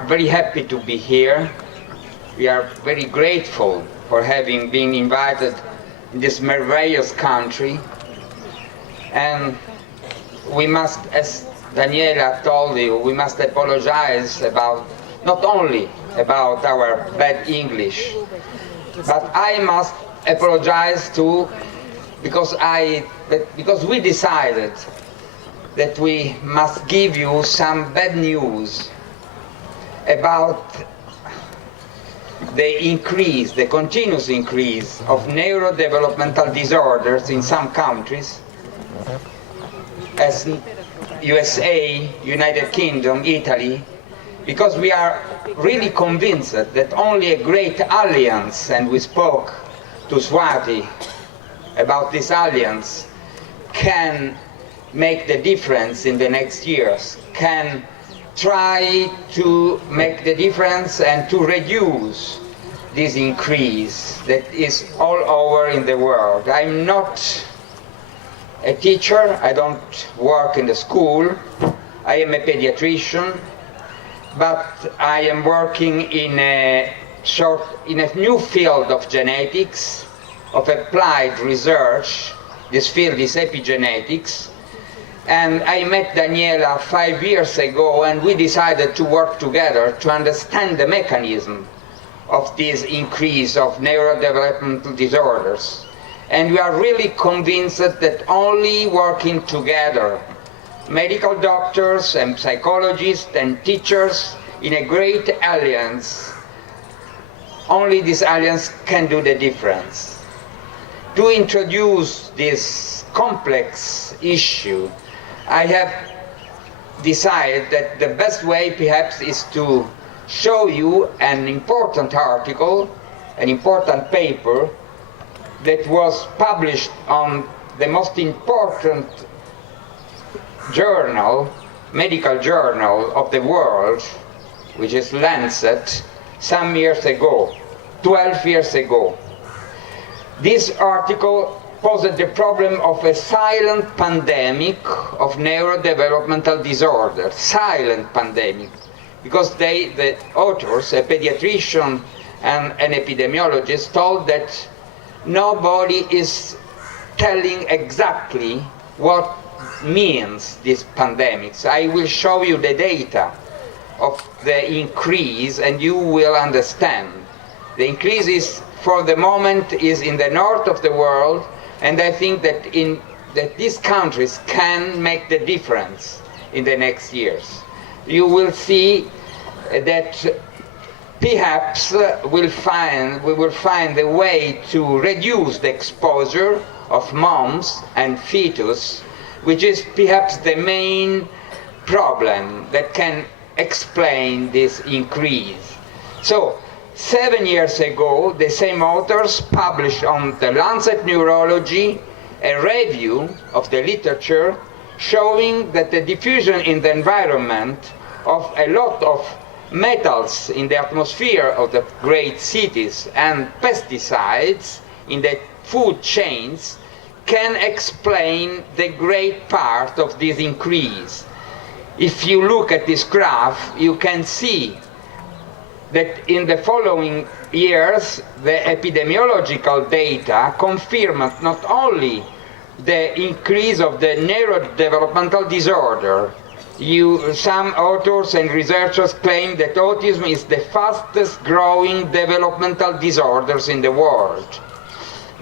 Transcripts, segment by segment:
are very happy to be here. We are very grateful for having been invited in this marvelous country. And we must, as Daniela told you, we must apologize about, not only about our bad English, but I must apologize too because we decided that we must give you some bad news about the continuous increase of neurodevelopmental disorders in some countries, as USA, United Kingdom, Italy, because we are really convinced that only a great alliance, and we spoke to Swati about this alliance, can make the difference in the next years, can try to make the difference and to reduce this increase that is all over in the world. I'm not a teacher, I don't work in the school, I am a pediatrician, but I am working in a new field of genetics, of applied research. This field is epigenetics. And I met Daniela 5 years ago, and we decided to work together to understand the mechanism of this increase of neurodevelopmental disorders. And we are really convinced that only working together, medical doctors and psychologists and teachers in a great alliance, only this alliance can do the difference. To introduce this complex issue, I have decided that the best way perhaps is to show you an important article, an important paper that was published on the most important journal, medical journal of the world, which is Lancet, some years ago, 12 years ago. This article posed the problem of a silent pandemic of neurodevelopmental disorders, silent pandemic, because the authors, a pediatrician and an epidemiologist, told that nobody is telling exactly what means these pandemics. I will show you the data of the increase and you will understand. The increase is, for the moment, is in the north of the world, and I think that these countries can make the difference in the next years. You will see that perhaps we will find a way to reduce the exposure of moms and fetus, which is perhaps the main problem that can explain this increase. So, 7 years ago, the same authors published on the Lancet Neurology a review of the literature showing that the diffusion in the environment of a lot of metals in the atmosphere of the great cities and pesticides in the food chains can explain the great part of this increase. If you look at this graph, you can see that in the following years, the epidemiological data confirmed not only the increase of the neurodevelopmental disorder. Some authors and researchers claim that autism is the fastest growing developmental disorders in the world,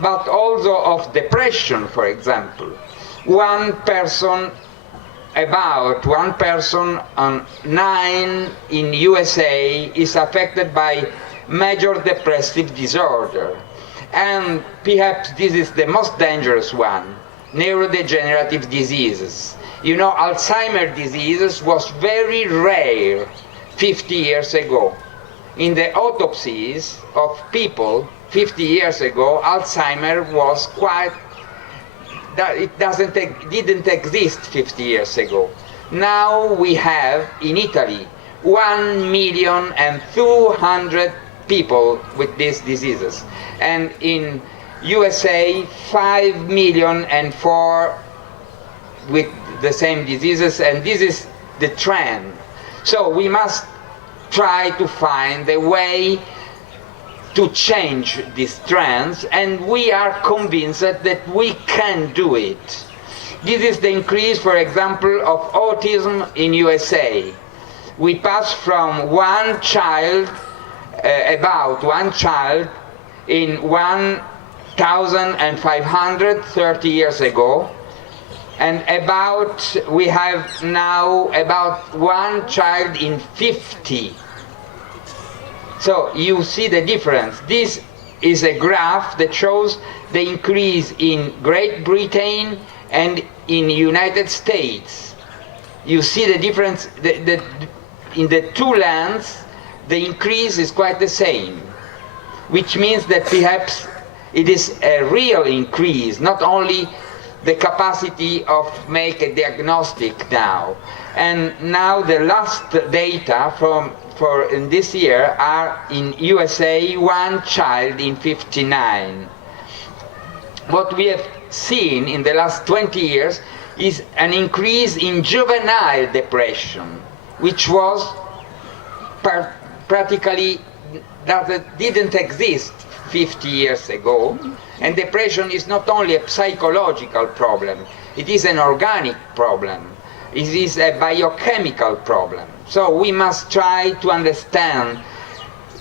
but also of depression, for example. About one person on 9 in USA is affected by major depressive disorder. And perhaps this is the most dangerous one, neurodegenerative diseases. You know, Alzheimer's disease was very rare 50 years ago. In the autopsies of people 50 years ago, Alzheimer's was quite didn't exist 50 years ago. Now we have in Italy 1,200,000 people with these diseases, and in USA 5,000,004 with the same diseases, and this is the trend. So we must try to find a way to change these trends, and we are convinced that we can do it. This is the increase, for example, of autism in USA. We pass from one child, about one child in 1,500 30 years ago, and we have now about one child in 50. So you see the difference. This is a graph that shows the increase in Great Britain and in United States. You see the difference, in the two lands, the increase is quite the same, which means that perhaps it is a real increase, not only the capacity of make a diagnostic now. And now the last data for in this year are in USA, one child in 59. What we have seen in the last 20 years is an increase in juvenile depression, which was practically that didn't exist 50 years ago. And depression is not only a psychological problem, it is an organic problem. It is a biochemical problem. So we must try to understand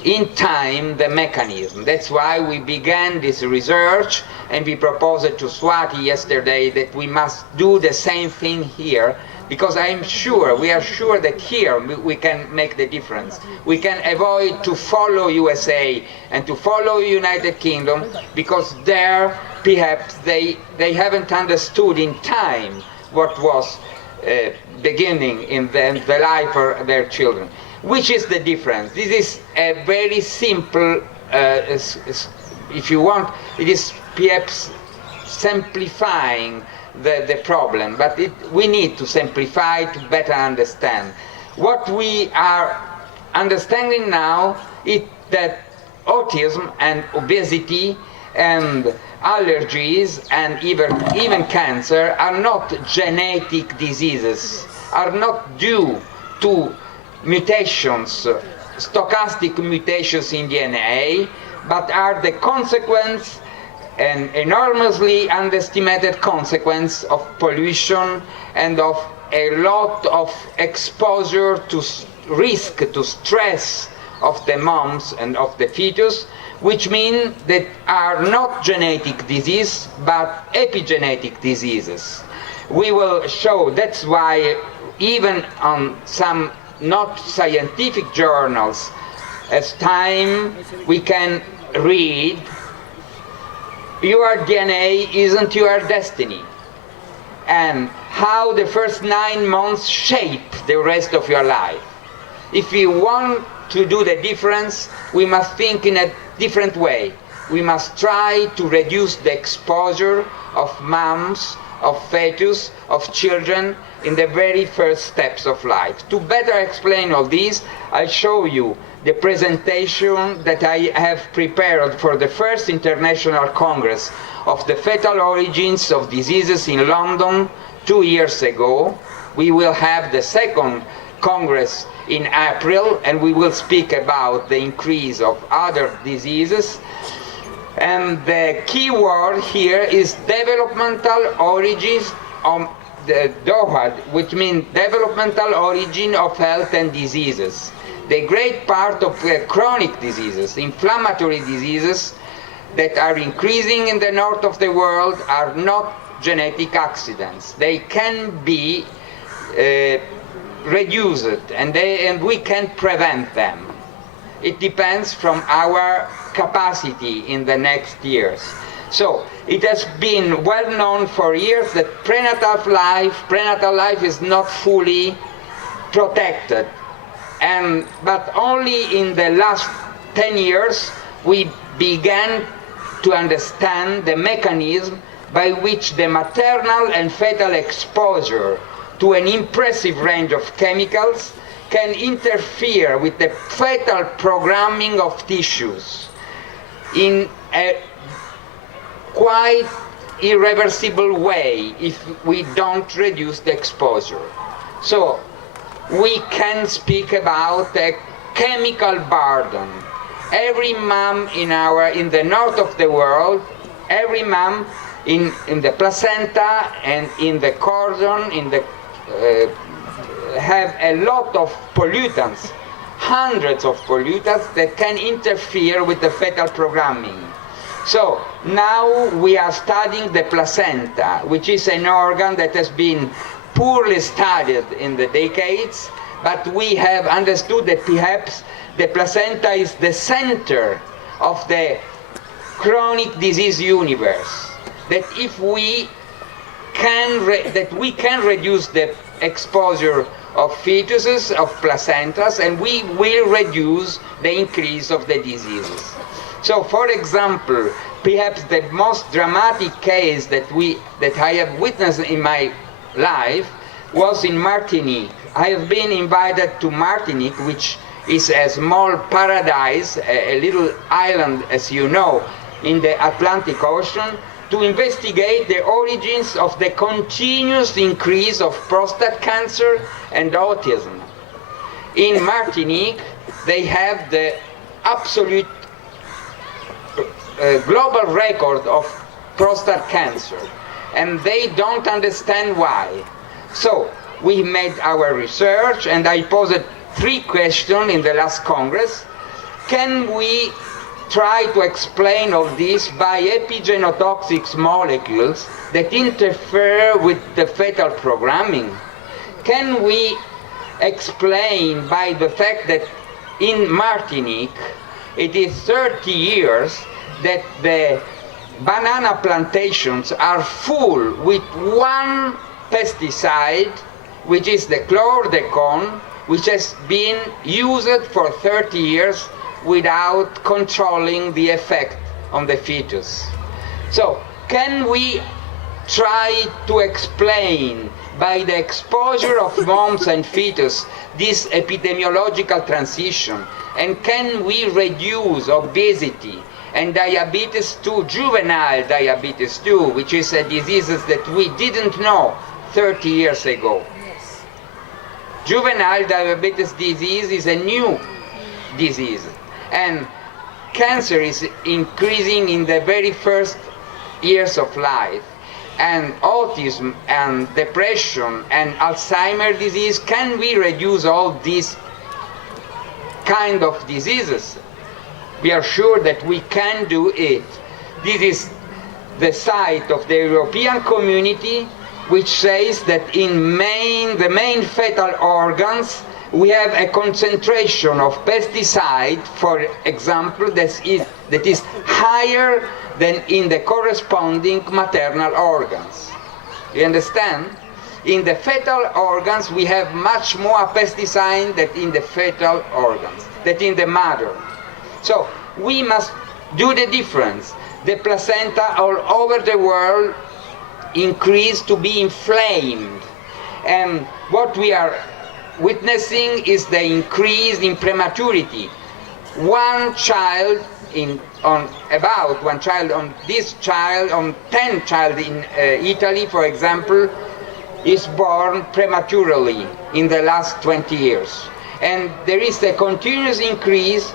in time the mechanism. That's why we began this research, and we proposed to Swati yesterday that we must do the same thing here, because we are sure that here we can make the difference. We can avoid to follow USA and to follow United Kingdom, because there perhaps they haven't understood in time what was beginning in the life of their children. Which is the difference? This is a very simple, if you want, it is perhaps simplifying the problem, but we need to simplify to better understand. What we are understanding now is that autism and obesity and allergies and even cancer are not genetic diseases, are not due to mutations, stochastic mutations in DNA, but are the consequence, an enormously underestimated consequence of pollution and of a lot of exposure to risk, to stress of the moms and of the fetus, which mean that are not genetic disease but epigenetic diseases. We will show, that's why even on some not scientific journals, as Time, we can read, your DNA isn't your destiny, and how the first 9 months shape the rest of your life. If we want to do the difference, we must think in a different way. We must try to reduce the exposure of moms, of fetus, of children in the very first steps of life. To better explain all this, I'll show you the presentation that I have prepared for the first International Congress of the Fetal Origins of Diseases in London 2 years ago. We will have the second Congress in April, and we will speak about the increase of other diseases. And the key word here is developmental origins of the DOHA, which means developmental origin of health and diseases. The great part of the chronic diseases, inflammatory diseases that are increasing in the north of the world are not genetic accidents. They can be reduced, and we can prevent them. It depends from our capacity in the next years. So it has been well known for years that prenatal life is not fully protected, but only in the last 10 years we began to understand the mechanism by which the maternal and fetal exposure to an impressive range of chemicals can interfere with the fetal programming of tissues in a quite irreversible way if we don't reduce the exposure. So we can speak about a chemical burden. Every mom in the north of the world, every mom in the placenta and in the cordon, have a lot of pollutants, hundreds of pollutants that can interfere with the fetal programming. So now we are studying the placenta, which is an organ that has been poorly studied in the decades, but we have understood that perhaps the placenta is the center of the chronic disease universe. That if we can reduce the exposure of fetuses, of placentas, and we will reduce the increase of the diseases. So, for example, perhaps the most dramatic case that I have witnessed in my life was in Martinique. I have been invited to Martinique, which is a small paradise, a little island, as you know, in the Atlantic Ocean, to investigate the origins of the continuous increase of prostate cancer and autism. In Martinique, they have the absolute global record of prostate cancer, and they don't understand why. So we made our research, and I posed 3 questions in the last Congress. Can we try to explain all this by epigenotoxic molecules that interfere with the fetal programming? Can we explain by the fact that in Martinique it is 30 years that the banana plantations are full with one pesticide, which is the chlordecone, which has been used for 30 years without controlling the effect on the fetus. So, can we try to explain by the exposure of moms and fetus this epidemiological transition? And can we reduce obesity and diabetes too, juvenile diabetes too, which is a disease that we didn't know 30 years ago? Yes. Juvenile diabetes disease is a new disease, and cancer is increasing in the very first years of life, and autism and depression and Alzheimer's disease. Can we reduce all these kind of diseases? We are sure that we can do it. This is the site of the European Community, which says that in the main fetal organs we have a concentration of pesticide, for example, that is higher than in the corresponding maternal organs. You understand? In the fetal organs we have much more pesticide than in the fetal organs, than in the mother. So we must do the difference. The placenta all over the world increase to be inflamed, and what we are witnessing is the increase in prematurity. One child on 10 child in Italy, for example, is born prematurely in the last 20 years. And there is a continuous increase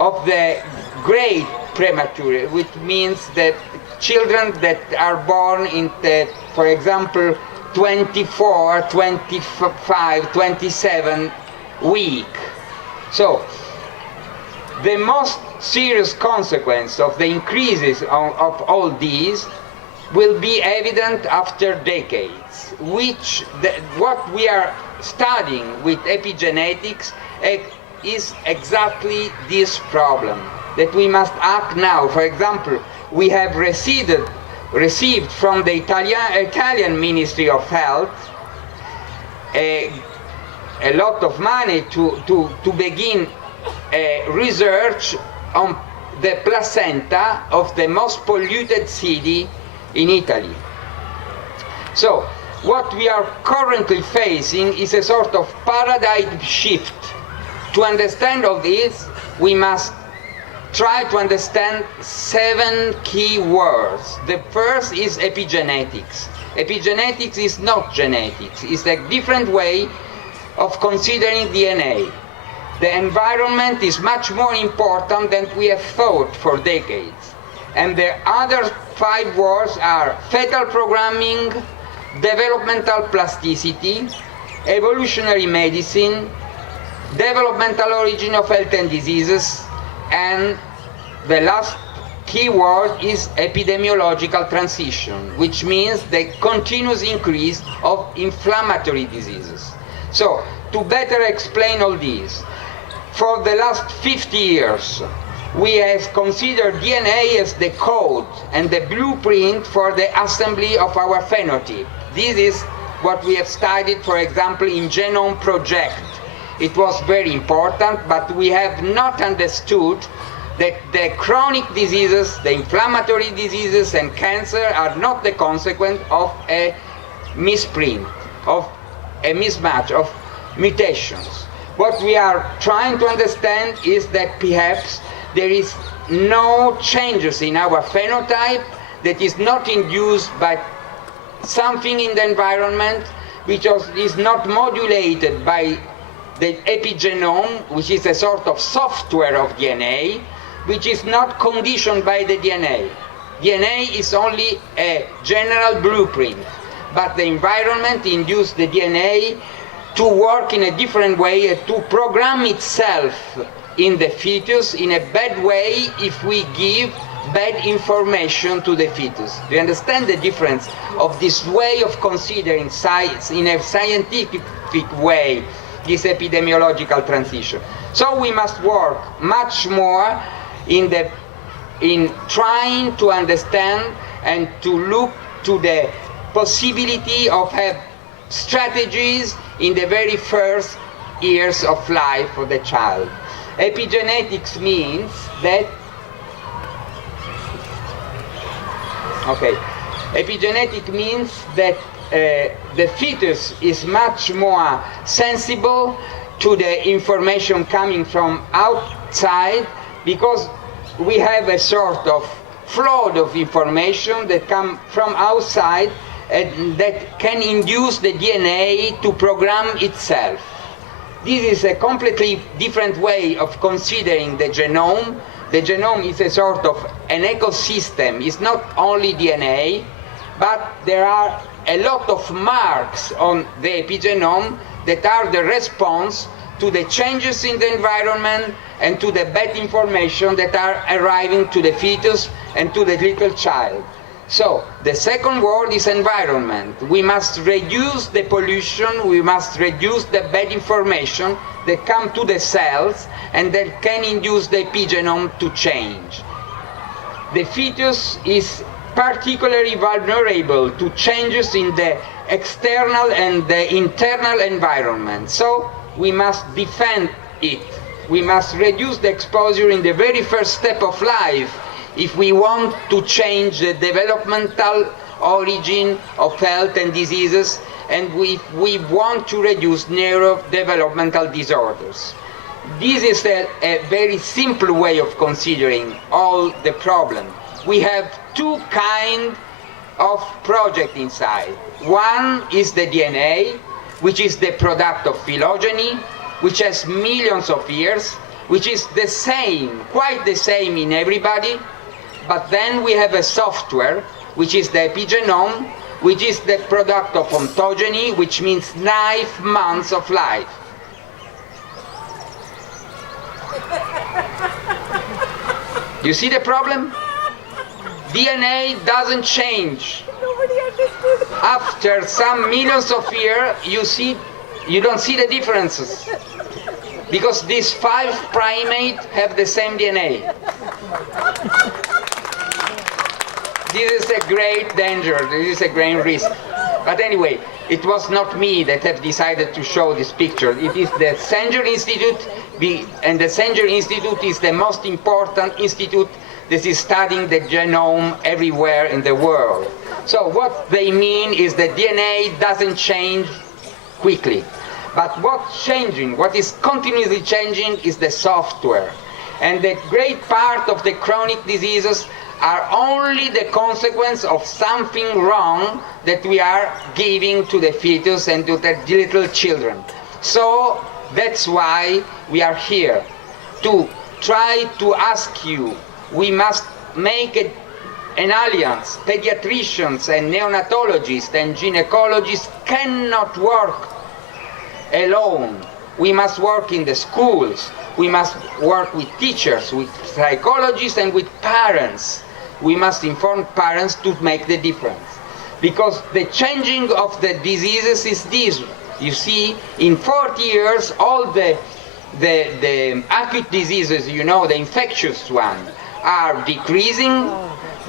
of the grade premature, which means that children that are born in the, for example, 24, 25, 27 week. So the most serious consequence of the increases of all these will be evident after decades, what we are studying with epigenetics is exactly this problem, that we must act now. For example, we have received from the Italian Ministry of Health a lot of money to begin research on the placenta of the most polluted city in Italy. So what we are currently facing is a sort of paradigm shift. To understand all this, we must try to understand 7 key words. The first is epigenetics. Epigenetics is not genetics. It's a different way of considering DNA. the environment is much more important than we have thought for decades. And the other 5 words are fetal programming, developmental plasticity, evolutionary medicine, developmental origin of health and diseases, and the last key word is epidemiological transition, which means the continuous increase of inflammatory diseases. So, to better explain all this, for the last 50 years, we have considered DNA as the code and the blueprint for the assembly of our phenotype. This is what we have studied, for example, in Genome Project. It was very important, but we have not understood that the chronic diseases, the inflammatory diseases and cancer are not the consequence of a misprint, of a mismatch, of mutations. What we are trying to understand is that perhaps there is no changes in our phenotype that is not induced by something in the environment which is not modulated by the epigenome, which is a sort of software of DNA, which is not conditioned by the DNA. DNA is only a general blueprint, but the environment induced the DNA to work in a different way, to program itself in the fetus in a bad way if we give bad information to the fetus. Do you understand the difference of this way of considering science in a scientific way, this epidemiological transition? So we must work much more in trying to understand and to look to the possibility of have strategies in the very first years of life for the child. Epigenetics means that epigenetic means that the fetus is much more sensible to the information coming from outside, because we have a sort of flood of information that come from outside and that can induce the DNA to program itself. This is a completely different way of considering the genome. The genome is a sort of an ecosystem. It's not only DNA, but there are a lot of marks on the epigenome that are the response to the changes in the environment and to the bad information that are arriving to the fetus and to the little child. So, the second word is environment. We must reduce the pollution, we must reduce the bad information that come to the cells and that can induce the epigenome to change. The fetus is particularly vulnerable to changes in the external and the internal environment. So, we must defend it. We must reduce the exposure in the very first step of life if we want to change the developmental origin of health and diseases, and we want to reduce neurodevelopmental disorders. This is a very simple way of considering all the problem. We have 2 kinds of project inside. One is the DNA, which is the product of phylogeny, which has millions of years, which is the same, quite the same in everybody. But then we have a software, which is the epigenome, which is the product of ontogeny, which means 9 months of life. You see the problem? DNA doesn't change. Nobody understood. After some millions of years, you don't see the differences. Because these 5 primates have the same DNA. This is a great danger, this is a great risk. But anyway, it was not me that have decided to show this picture. It is the Sanger Institute, and the Sanger Institute is the most important institute that is studying the genome everywhere in the world. So what they mean is that DNA doesn't change quickly. But what's changing, what is continuously changing, is the software. And the great part of the chronic diseases are only the consequence of something wrong that we are giving to the fetus and to the little children. So That's why we are here, to try to ask you. We must make an alliance. Pediatricians and neonatologists and gynecologists cannot work alone. We must work in the schools. We must work with teachers, with psychologists, and with parents. We must inform parents to make the difference. Because the changing of the diseases is this. You see, in 40 years, all the acute diseases, you know, the infectious ones, are decreasing,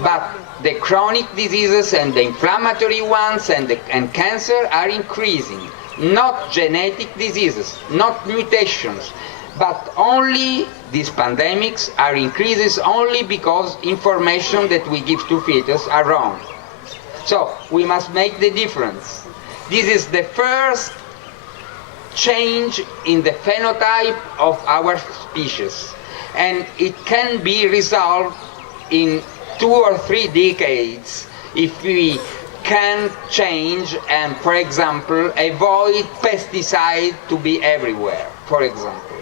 but the chronic diseases and the inflammatory ones and cancer are increasing. Not genetic diseases, not mutations, but only these pandemics are increases only because information that we give to fetus are wrong. So we must make the difference. This is the first change in the phenotype of our species, and it can be resolved in 2 or 3 decades if we can change and, for example, avoid pesticide to be everywhere, for example.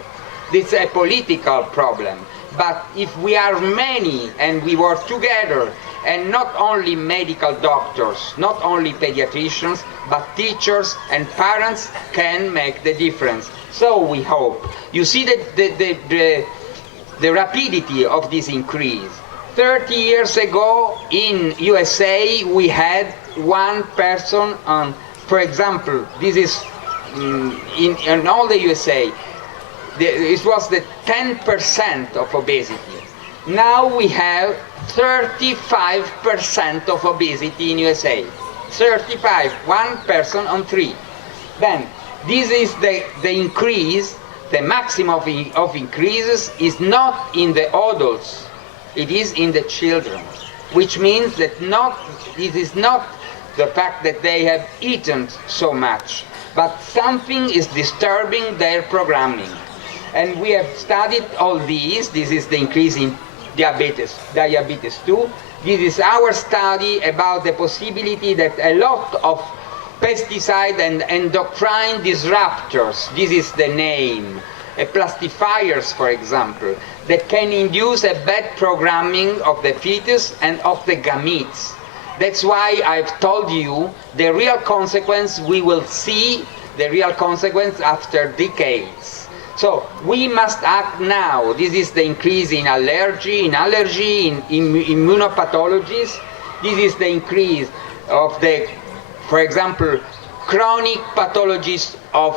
This is a political problem, but if we are many and we work together, and not only medical doctors, not only pediatricians, but teachers and parents can make the difference. So we hope. You see that the rapidity of this increase. 30 years ago in USA we had 1 person on, for example, this is in all the USA, it was the 10% of obesity. Now we have 35% of obesity in USA. 35, 1 person on 3. Then this is the increase, the maximum of increases is not in the adults, it is in the children, which means that it is not the fact that they have eaten so much, but something is disturbing their programming. And we have studied all these. This is the increase in diabetes 2. This is our study about the possibility that a lot of pesticide and endocrine disruptors, this is the name, plastifiers, for example, that can induce a bad programming of the fetus and of the gametes. That's why I've told you the real consequence, we will see the real consequence after decades. So we must act now. This is the increase in allergy, in immunopathologies. This is the increase of the, for example, chronic pathologies of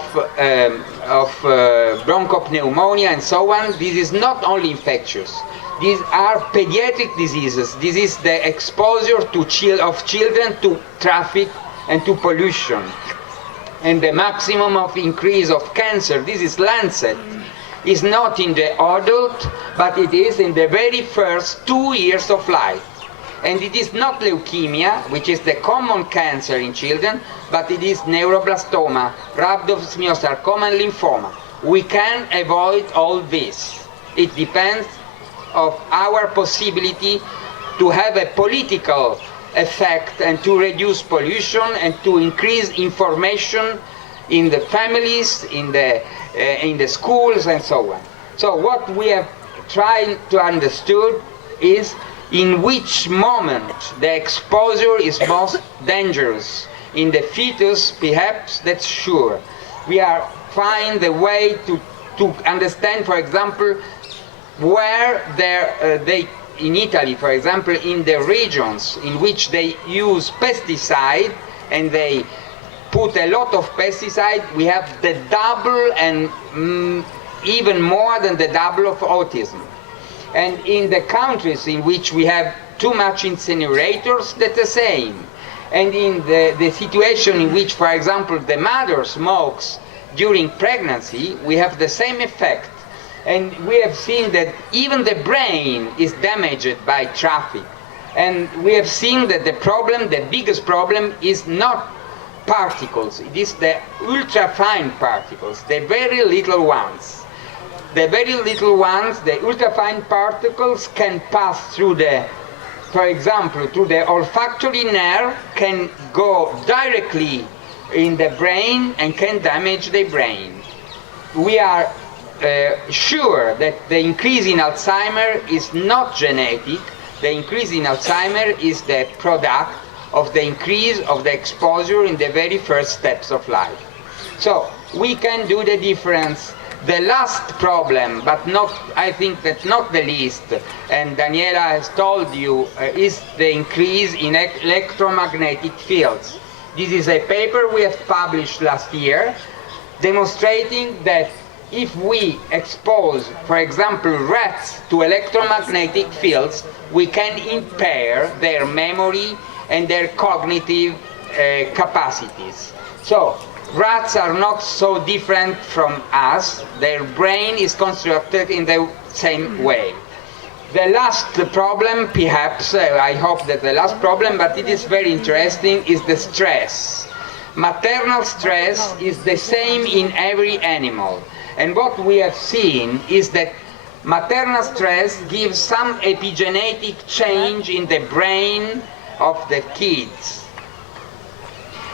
bronchopneumonia and so on. This is not only infectious. These are pediatric diseases. This is the exposure of children to traffic and to pollution. And the maximum of increase of cancer, this is Lancet, is not in the adult, but it is in the very first 2 years of life. And it is not leukemia, which is the common cancer in children, but it is neuroblastoma, rhabdomyosarcoma, and lymphoma. We can avoid all this. It depends on our possibility to have a political effect and to reduce pollution and to increase information in the families, in the schools, and so on. So what we have tried to understand is in which moment the exposure is most dangerous. In the fetus, perhaps, that's sure. We are find the way to understand, for example, where they in Italy, for example, in the regions in which they use pesticide and they put a lot of pesticide, we have the double and even more than the double of autism. And in the countries in which we have too much incinerators, that's the same. And in the situation in which, for example, the mother smokes during pregnancy, we have the same effect. And we have seen that even the brain is damaged by traffic. And we have seen that the problem, the biggest problem, is not particles. It is the ultra-fine particles, the very little ones. The very little ones, the ultra-fine particles, can pass through the, for example, through the olfactory nerve, can go directly in the brain and can damage the brain. we are sure that the increase in Alzheimer is not genetic. The increase in Alzheimer is the product of the increase of the exposure in the very first steps of life. So we can do the difference. The last problem, but not, I think that not the least, and Daniela has told you, is the increase in electromagnetic fields. This is a paper we have published last year demonstrating that if we expose, for example, rats to electromagnetic fields, we can impair their memory and their cognitive capacities. So rats are not so different from us. Their brain is constructed in the same way. The last problem, perhaps, I hope that the last problem, but it is very interesting, is the stress. Maternal stress is the same in every animal. And what we have seen is that maternal stress gives some epigenetic change in the brain of the kids.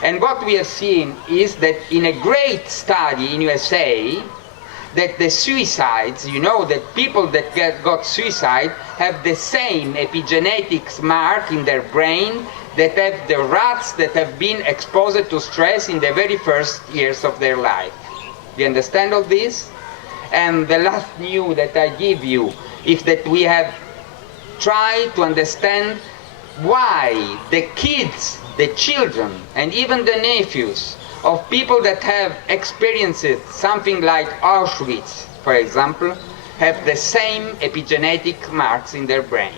And what we have seen is that in a great study in USA, that the suicides, you know, that people that got suicide have the same epigenetics mark in their brain that have the rats that have been exposed to stress in the very first years of their life. Do you understand all this? And the last news that I give you is that we have tried to understand why the kids, the children, and even the nephews of people that have experienced something like Auschwitz, for example, have the same epigenetic marks in their brain.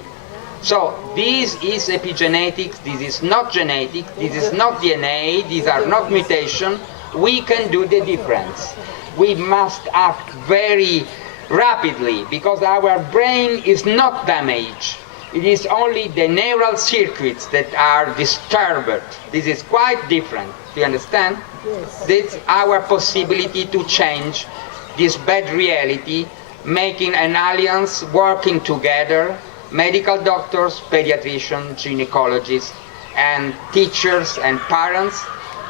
So this is epigenetics, this is not genetic, this is not DNA, these are not mutations. We can do the difference. We must act very rapidly because our brain is not damaged. It is only the neural circuits that are disturbed. This is quite different. Do you understand? Yes. It's our possibility to change this bad reality, making an alliance, working together, medical doctors, pediatricians, gynecologists, and teachers and parents.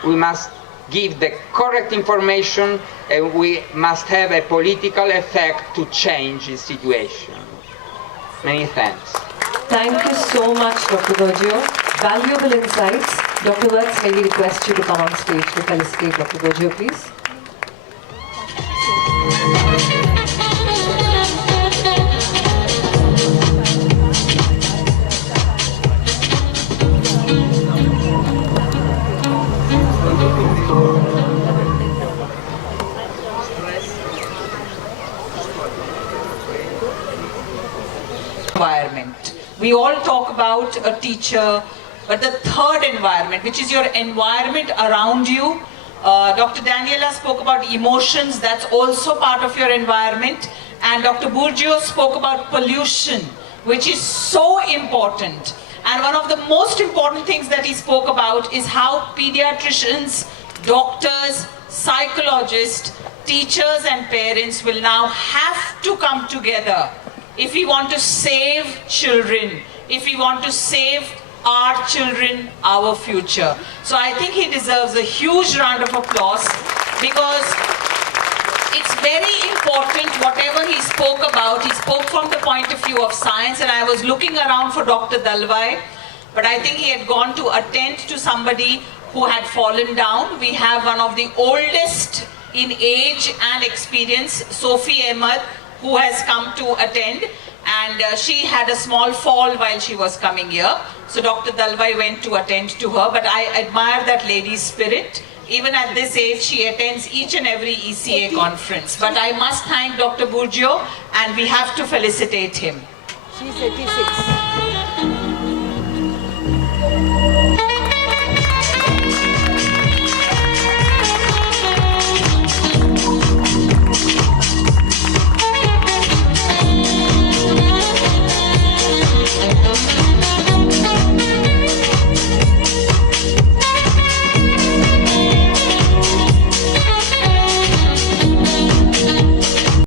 We must give the correct information, and we must have a political effect to change the situation. Many thanks. Thank you so much, Dr. Burgio. Valuable insights. Dr. Wirtz, may we request you to come on stage to felicitate Dr. Burgio, please. Environment. We all talk about a teacher, but the third environment, which is your environment around you. Dr. Daniela spoke about emotions, that's also part of your environment. And Dr. Burgio spoke about pollution, which is so important. And one of the most important things that he spoke about is how pediatricians, doctors, psychologists, teachers and parents will now have to come together if we want to save children, if we want to save our children, our future. So I think he deserves a huge round of applause because it's very important whatever he spoke about. He spoke from the point of view of science, and I was looking around for Dr. Dalwai, but I think he had gone to attend to somebody who had fallen down. We have one of the oldest in age and experience, Sophie Ahmed, who has come to attend, and she had a small fall while she was coming here. So Dr. Dalwai went to attend to her, but I admire that lady's spirit. Even at this age, she attends each and every ECA conference. But I must thank Dr. Burgio, and we have to felicitate him. She's 86.